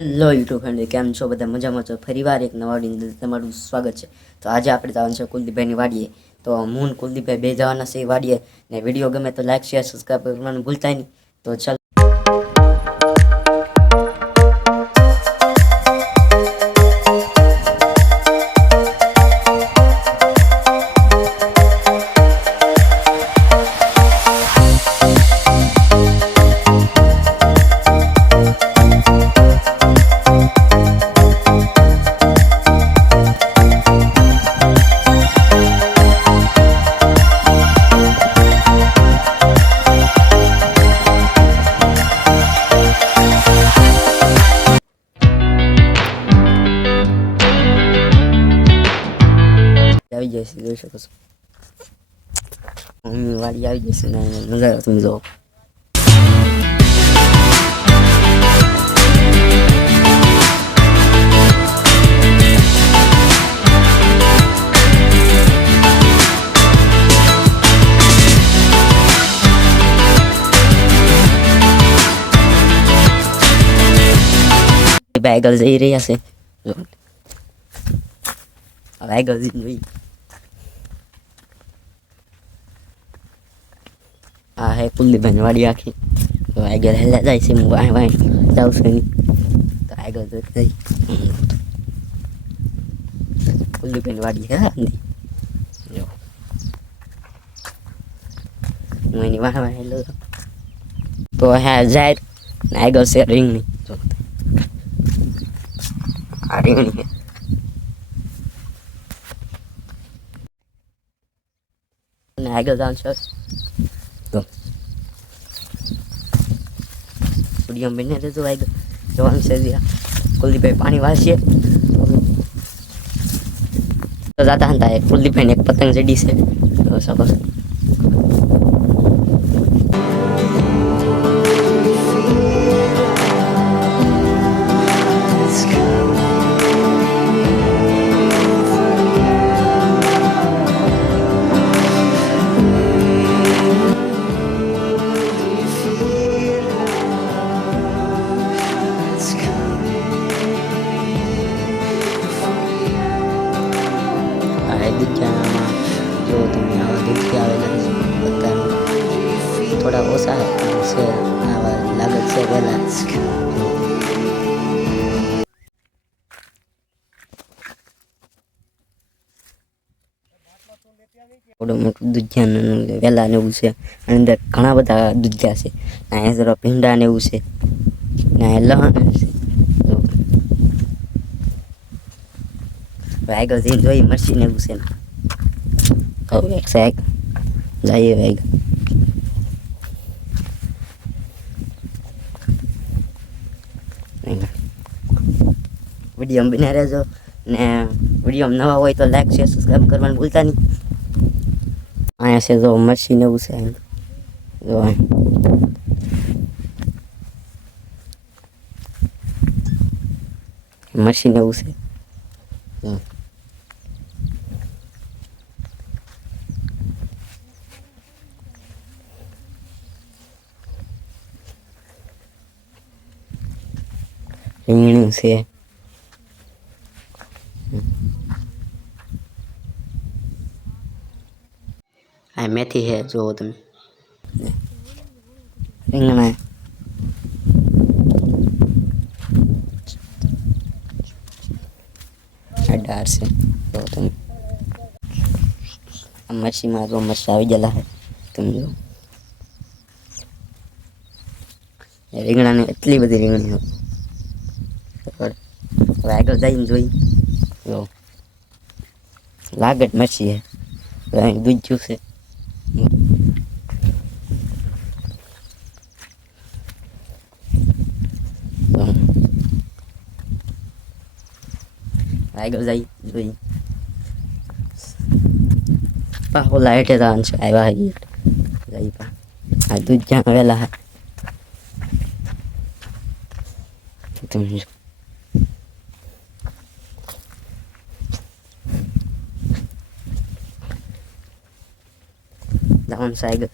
Hello YouTube family, કેમ છો બધા? મજામાં છો? ફરીવાર એક નવા વિડીયોની અંદર તમારું સ્વાગત છે. તો આજે આપણે જવાનું છે કુલદીપભાઈની વાડીએ. તો હું ને કુલદીપભાઈ બે જવાના છે વાડીએ. ને વિડીયો ગમે તો લાઈક શેર સબસ્ક્રાઈબ કરવાનું ભૂલતા નહીં. તો ચાલો. આવી જાય છે, જોઈ શકો છો. મમ્મી વાડી આવી જશે ને નજારો તમે જોવો. આગળ જઈ રહ્યા છે. હવે આગળ જઈને જોઈ. આ હે કુલદીપભાઈની વાડી આખી. તો આગળ હેલા જાય છે. હું વાય વાય જાઉં છું નહીં. તો આગળ જઈ કુલદીપભાઈની વાડી હે અંધી. જો હું એની વાહ વાહ હેલો. તો હા જાય ને આગળ છે રીંગણી. જો આ રીંગણી છે. અને આગળ જવાનું છે. તો વિડીયો બને રહેજો. આગળ જવાનું છે. કુલદીપભાઈ પાણી વાળશે તો જાતા હતા. કુલદીપભાઈને એક પતંગ ચડી છે. તો સપોઝ દુધિયામાં જો તમે આવા દૂધથી આવેલા છે. થોડા ઓછા છે આવા લાગત છે પહેલાં. થોડું મોટું દૂધિયા વેલા ને એવું છે. અને અંદર ઘણા બધા દૂધિયા છે. અહીંયા જરા ભીંડા ને એવું છે. ને લહણ છે. આગળ જઈને જોઈ મરસી ને એવું છે. કહું એક સાહેબ જઈએ આગળ. વિડીયો બના રહેજો ને વિડીયો નવા હોય તો લાઈક શેર સબસ્ક્રાઈબ કરવાનું ભૂલતા નહીં. અહીંયા છે જો મરસી ને એવું છે. જો મરસી ને એવું છે. રીંગણું છે. આ મેથી છે. જુઓ તમે રીંગણા. આ ડાળ છે. જુઓ તમે આ મરચીમાં જો મરચાં આવી ગયેલા છે. તમે જો રીંગણાને એટલી બધી રીંગણી. હવે આગળ જઈને જોઈ. જો લાગત મરચી છે. દૂધ જ્યું છે. આગળ જઈ જોઈ. ઓલા હેઠે જવાનું છે. આવ્યા જઈ પા આ દૂધ જ્યાં આવેલા હા. તમે જવાનું છે આગળ.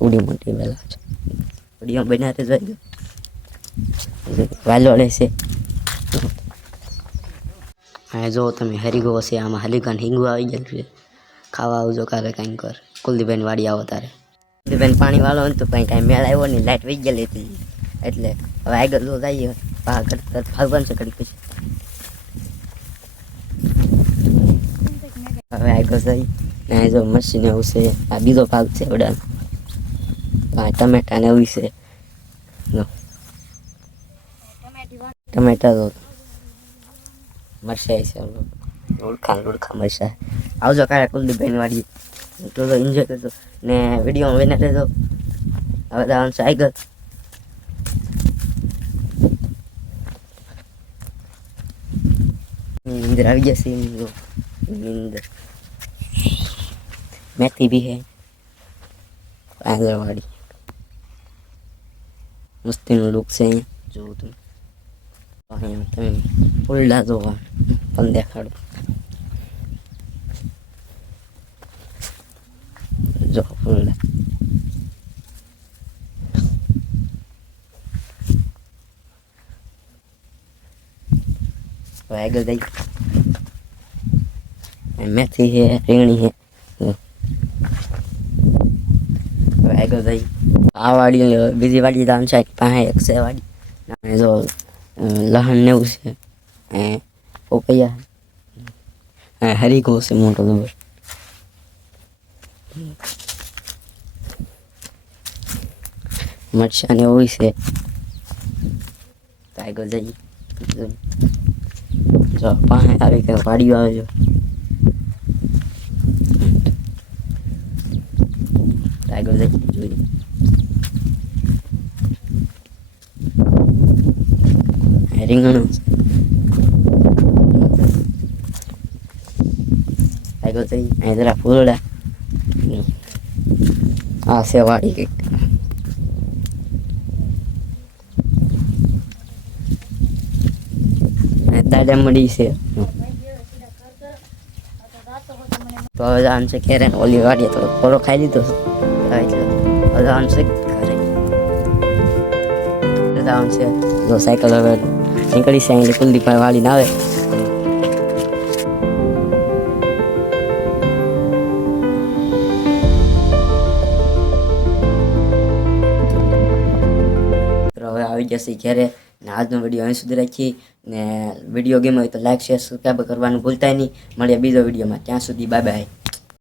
ઉડી મોટી વેલા છે. વિડીયો બનાવતે જાય. વાલો રહેશે. હા જો તમે હરીગો હશે, આમાં હલીકાન હિંગુ આવી ગયું છે. ખાવા આવજો કાલે કાંઈ કર. કુલદીપભાઈ વાડી આવો તારે. કુલદીપભાઈ પાણી વાળો ને તો કાંઈ મેળ આવ્યો નહીં, લાઇટ વહી ગયેલી હતી. એટલે હવે આગળ જો જઈએ ભાગવાનું છે ઘડી પછી. હવે આગળ જઈ ને જો મશીન એવું છે. આ બીજો ભાગ છે વડા. હા ટમેટા ને એવું છે. ટમેટા તો મરચાઈ છે, લુડખા મરચા. આવજો કાલે કુલદીપભાઈ વાડી તો એન્જોય કરજો ને વિડીયોમાં વિના લેજો. હવે જવાનું છે આગળ. નીંદર આવી જશે. નીંદર મેથી भी है आंगणवाड़ी મસ્તીનું લુક છે. અહીંયા જોવું તમે. અહીંયા તમે ફૂલડા જોવા પણ દેખાડો. જો ફૂલડા આગળ જઈ. मेथी है, રીંગણી है. આગળ જઈ. આ વાડી બીજી વાડી દામ છે પાસે એક છે વાડી. જો લહણ ને એવું છે. પોપૈયા હરીકો છે મોટો જબર. મરચાં ને એવું છે. આગળ જઈ. જો પાસે આવી કે વાડીઓ આવે છે. આગળ જઈ જોઈએ. રીંગણું આગળ જઈ. અહીં જરા ફૂલડા. આ છે વાડી કંઈક. દાડા મળી છે. તો હવે જવાનું છે ઘેરે. ઓલી વાડીએ થોડો ખોરો ખાઈ લીધો એટલે હવે જવાનું છે ઘરે. જવાનું છે જો સાયકલ હવે નીકળી છે. અહીં કુલદીપભાઈ વાળીને આવે. હવે આવી જશે ઘેરે. ને આજનો વિડીયો અહીં સુધી રાખીએ. ને વિડીયો ગમ્યો હોય તો લાઈક શેર સબસ્ક્રાઈબ કરવાનું ભૂલતા નહીં. મળીએ બીજો વિડીયોમાં. ત્યાં સુધી બાય બાય.